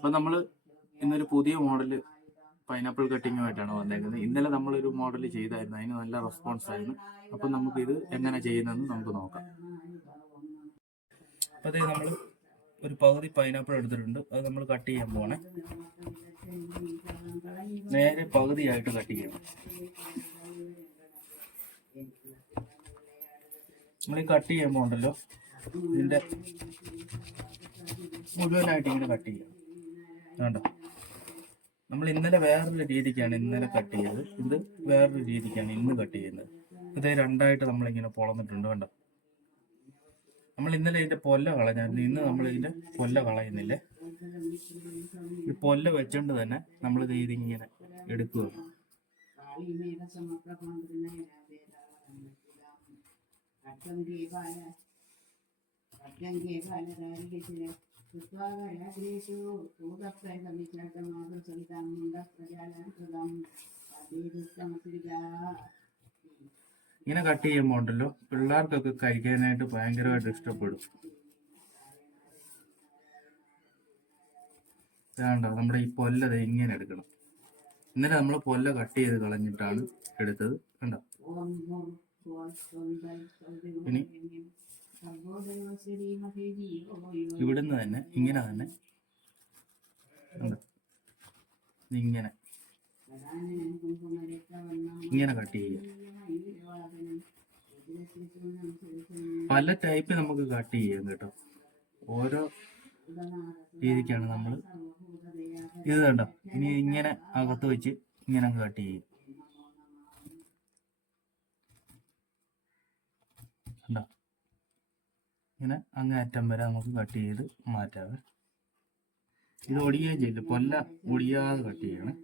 അപ്പൊ നമ്മൾ ഇന്നൊരു പുതിയ മോഡൽ പൈനാപ്പിൾ കട്ടിങ്ങുമായിട്ടാണ് വന്നേക്കുന്നത്. ഇന്നലെ നമ്മളൊരു മോഡൽ ചെയ്തായിരുന്നു. അതിന് നല്ല റെസ്പോൺസ് ആയിരുന്നു. അപ്പൊ നമുക്ക് ഇത് എങ്ങനെ ചെയ്യുന്നതെന്ന് നമുക്ക് നോക്കാം. അപ്പൊ അതേ നമ്മൾ ഒരു പകുതി പൈനാപ്പിൾ എടുത്തിട്ടുണ്ട്. അത് നമ്മൾ കട്ട് ചെയ്യാൻ പോണേ. നേരെ പകുതിയായിട്ട് കട്ട് ചെയ്യണം. നമ്മൾ കട്ട് ചെയ്യാൻ ഉണ്ടല്ലോ ഇതിന്റെ മുഴുവനായിട്ട് ഇങ്ങനെ കട്ട് ചെയ്യാം വേണ്ട നമ്മൾ ഇന്നലെ വേറൊരു രീതിക്കാണ് ഇന്നലെ കട്ട് ചെയ്തത്. ഇത് വേറൊരു രീതിക്കാണ് ഇന്ന് കട്ട് ചെയ്യുന്നത്. ഇത് രണ്ടായിട്ട് നമ്മളിങ്ങനെ പൊളന്നിട്ടുണ്ട് കണ്ടോ? നമ്മൾ ഇന്നലെ ഇതിന്റെ പൊല്ല കളഞ്ഞായിരുന്നു. ഇന്ന് നമ്മൾ ഇതിന്റെ പൊല്ല കളയുന്നില്ലേ? ഈ പൊല്ല വെച്ചോണ്ട് തന്നെ നമ്മൾ ഇത് ഇതിങ്ങനെ എടുക്കുക. ഇങ്ങനെ കട്ട് ചെയ്യുമ്പോൾ ഉണ്ടല്ലോ പിള്ളേർക്കൊക്കെ കഴിക്കാനായിട്ട് ഭയങ്കരമായിട്ട് ഇഷ്ടപ്പെടും വേണ്ട നമ്മുടെ ഈ പൊല്ലത് ഇങ്ങനെ എടുക്കണം ഇന്നലെ നമ്മൾ പൊല്ല കട്ട് ചെയ്ത് കളഞ്ഞിട്ടാണ് എടുത്തത് കണ്ടോ ഇനി ഇവിടുന്ന് തന്നെ ഇങ്ങനെ തന്നെ. ഇങ്ങനെ. ഇങ്ങനെ കട്ട് ചെയ്യുക. പല ടൈപ്പ് നമുക്ക് കട്ട് ചെയ്യാം കേട്ടോ. ഓരോ രീതിക്കാണ് നമ്മൾ ഇത് കണ്ടോ? ഇനി ഇങ്ങനെ അകത്ത് വെച്ച് ഇങ്ങനെ കട്ട് ചെയ്യും കണ്ടോ? ഇങ്ങനെ അങ്ങ് അറ്റം വരെ നമുക്ക് കട്ട് ചെയ്ത് മാറ്റാവേ. ഇത് ഒടിയുകയും ചെയ്യില്ല കൊല്ല ഒടിയാതെ കട്ട് ചെയ്യണം?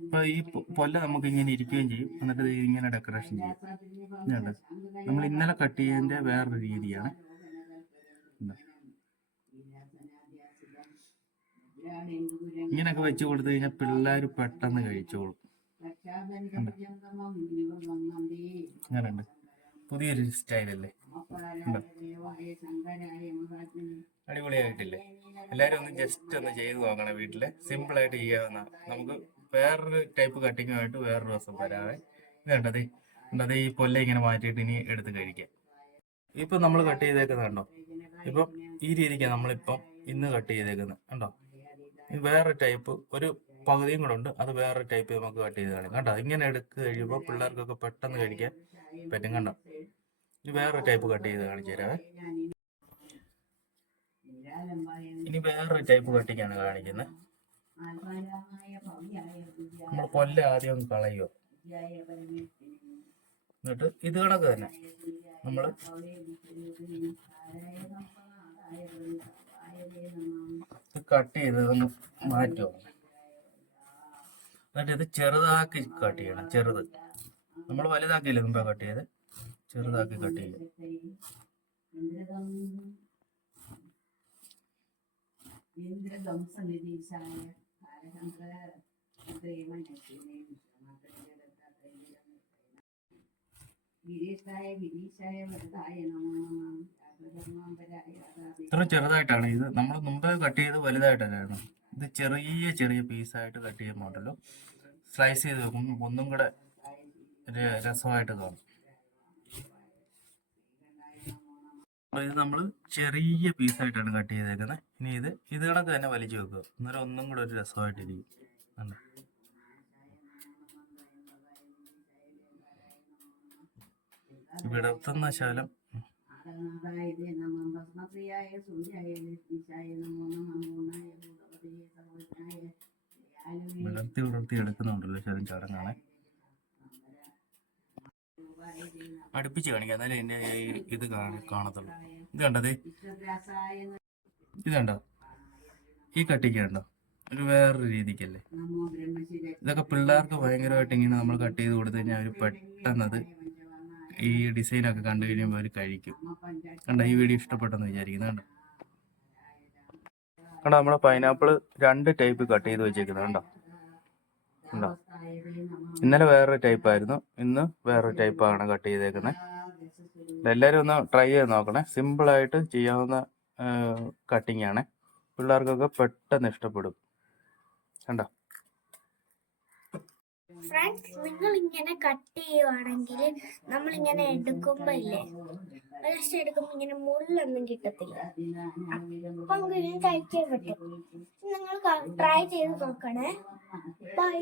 അപ്പൊ ഈ പൊല്ല നമുക്ക് ഇങ്ങനെ ഇരിക്കുകയും ചെയ്യും. എന്നിട്ട് ഇങ്ങനെ ഡെക്കറേഷൻ ചെയ്യും. നമ്മൾ ഇന്നലെ കട്ട് ചെയ്തതിന്റെ വേറൊരു രീതിയാണ്. കണ്ടോ? ഇങ്ങനെയൊക്കെ വെച്ച് കൊടുത്തു കഴിഞ്ഞാൽ പിള്ളേർ പെട്ടെന്ന് കഴിച്ചോളും. അങ്ങനെയുണ്ട്. പുതിയൊരു സ്റ്റൈലല്ലേ? അടിപൊളിയായിട്ടില്ലേ? എല്ലാരും ഒന്ന് ജസ്റ്റ് ഒന്ന് ചെയ്ത് നോക്കണം വീട്ടിൽ. സിമ്പിൾ ആയിട്ട് ചെയ്യാവുന്ന നമുക്ക് വേറൊരു ടൈപ്പ് കട്ടിങ്ങുമായിട്ട് വേറൊരു ദിവസം വരാതെ ഇത് കണ്ടത്. കണ്ടത് ഈ പൊല്ല ഇങ്ങനെ മാറ്റിയിട്ട് ഇനി എടുത്ത് കഴിക്കാം. ഇപ്പൊ നമ്മൾ കട്ട് ചെയ്തേക്കുന്നത് കണ്ടോ? ഇപ്പം ഈ രീതിക്കാണ് നമ്മളിപ്പം ഇന്ന് കട്ട് ചെയ്തേക്കുന്നത് കണ്ടോ? ഇത് വേറെ ടൈപ്പ് ഒരു പകുതിയും കൂടെ ഉണ്ട്. അത് വേറെ ടൈപ്പ് നമുക്ക് കട്ട് ചെയ്ത് കാണിക്കാം കണ്ടോ? ഇങ്ങനെ എടുത്ത് കഴിയുമ്പോൾ പിള്ളേർക്കൊക്കെ പെട്ടെന്ന് കഴിക്കാൻ പറ്റും. കണ്ടോ? ഇനി വേറെ ടൈപ്പ് കട്ട് ചെയ്ത് കാണിച്ചു തരാവേ. ഇനി വേറൊരു ടൈപ്പ് കട്ടിക്കാണ് കാണിക്കുന്നത്. നമ്മൾ കൊല്ല ആദ്യം ഒന്ന് കളയോ എന്നിട്ട് ഇത് കണക്ക് തന്നെ. നമ്മൾ കട്ട് ചെയ്ത് ഒന്ന് എന്നിട്ട് ഇത് ചെറുതാക്കി കട്ട് ചെയ്യണം ചെറുത്. നമ്മൾ വലുതാക്കിയില്ല മുമ്പേ കട്ട് ചെയ്ത് ചെറുതാക്കി കട്ട് ചെയ്യുക ഇത്ര ചെറുതായിട്ടാണ്. ഇത് നമ്മൾ മുമ്പേ കട്ട് ചെയ്ത് വലുതായിട്ടല്ലായിരുന്നു. ഇത് ചെറിയ ചെറിയ പീസായിട്ട് കട്ട് ചെയ്യുന്ന ഉണ്ടല്ലോ സ്ലൈസ് ചെയ്ത് വെക്കുമ്പോൾ ഒന്നും കൂടെ രസമായിട്ട് തോന്നും. ഇത് നമ്മൾ ചെറിയ പീസായിട്ടാണ് കട്ട് ചെയ്തേക്കുന്നത് ഇനി ഇത് ഇത് കണക്ക് തന്നെ വലിച്ചു വെക്കുക. അന്നേരം ഒന്നും കൂടെ ഒരു രസമായിട്ടിരിക്കും. കണ്ടോ? വിടർത്തുന്ന ശകലം ഉം. വിളർത്തി വിളർത്തി എടുക്കുന്നുണ്ടല്ലോ ശകലം ചടങ്ങാണ്. അടുപ്പിച്ച് കാണിക്കാം. എന്നാലേ എന്റെ ഇത് കാണ- കാണത്തുള്ളൂ. ഇത് കണ്ടത്? ഇത് കണ്ടോ? ഈ കട്ടിക്ക് കണ്ടോ? ഒരു വേറൊരു രീതിക്കല്ലേ? ഇതൊക്കെ പിള്ളേർക്ക് ഭയങ്കരമായിട്ട് ഇങ്ങനെ നമ്മൾ കട്ട് ചെയ്ത് കൊടുത്തു കഴിഞ്ഞാൽ അവർ പെട്ടെന്നത് ഈ ഡിസൈനൊക്കെ കണ്ടു കഴിയുമ്പോൾ അവർ കഴിക്കും. കണ്ട ഈ വീഡിയോ ഇഷ്ടപ്പെട്ടെന്ന് വിചാരിക്കുന്നു കണ്ടോ? കണ്ടോ പൈനാപ്പിൾ രണ്ട് ടൈപ്പ് കട്ട് ചെയ്ത് വെച്ചേക്കുന്നത് കണ്ടോ? ഉണ്ടോ ഇന്നലെ വേറൊരു ടൈപ്പ് ആയിരുന്നു ഇന്ന് വേറൊരു ടൈപ്പാണ് കട്ട് ചെയ്തേക്കുന്നത് എല്ലാവരും ഒന്ന് ട്രൈ ചെയ്ത് നോക്കണേ. സിമ്പിൾ ആയിട്ട് ചെയ്യാവുന്ന കട്ടിങ് ആണ്. പിള്ളേർക്കൊക്കെ പെട്ടെന്ന് ഇഷ്ടപ്പെടും. കണ്ടോ? ഫ്രണ്ട്സ് നിങ്ങൾ ഇങ്ങനെ കട്ട് ചെയ്യുവാണെങ്കിൽ നമ്മൾ ഇങ്ങനെ എടുക്കുമ്പോ ഇല്ലേ ജസ്റ്റ് എടുക്കുമ്പോ ഇങ്ങനെ മുള്ളൊന്നും കിട്ടത്തില്ല. അപ്പൊ നമുക്ക് ഇങ്ങനെ കഴിക്കാൻ പറ്റും. നിങ്ങൾ ട്രൈ ചെയ്ത് നോക്കണേ. ബൈ